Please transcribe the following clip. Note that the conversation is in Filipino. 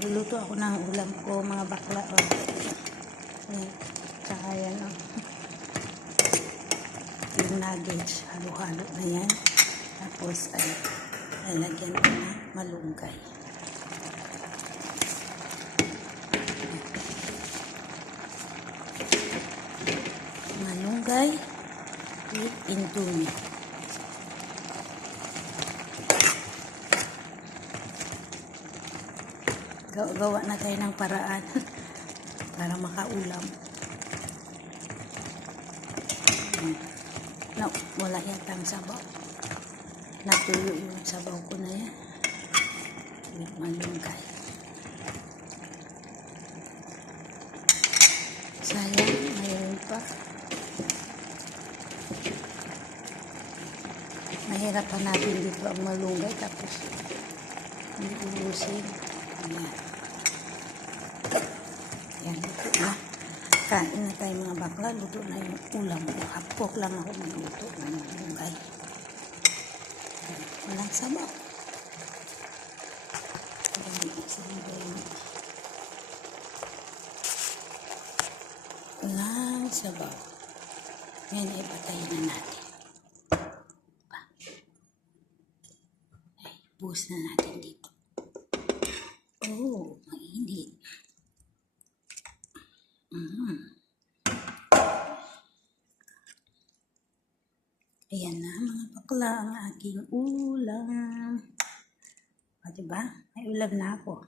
Luluto ako ng ulam ko, mga bakla. Oh. Tsaka yan, oh. Yung nuggets, halo-halo na yan. Tapos, ay, lalagyan ko na malunggay. Malunggay with intumi. Gawa na tayo ng paraan para makaulam. No, wala yatang sabaw. Natuyo yung sabaw ko na yan. With malunggay. Sayang, mayroon pa. Mahirap hanapin dito ang malunggay tapos iubusin. Ayan. Ayan, luto na. Kain na tayo mga bakla. Luto na yung ulam ko. Hapok lang ako magluto ng malunggay. Walang sabaw. Walang sabaw. Yan, ipatayin na natin. Ay, buhos na natin dito. Oh, mainit. Ayan na mga bakla ang aking ulam. O, diba? May ulam na ako.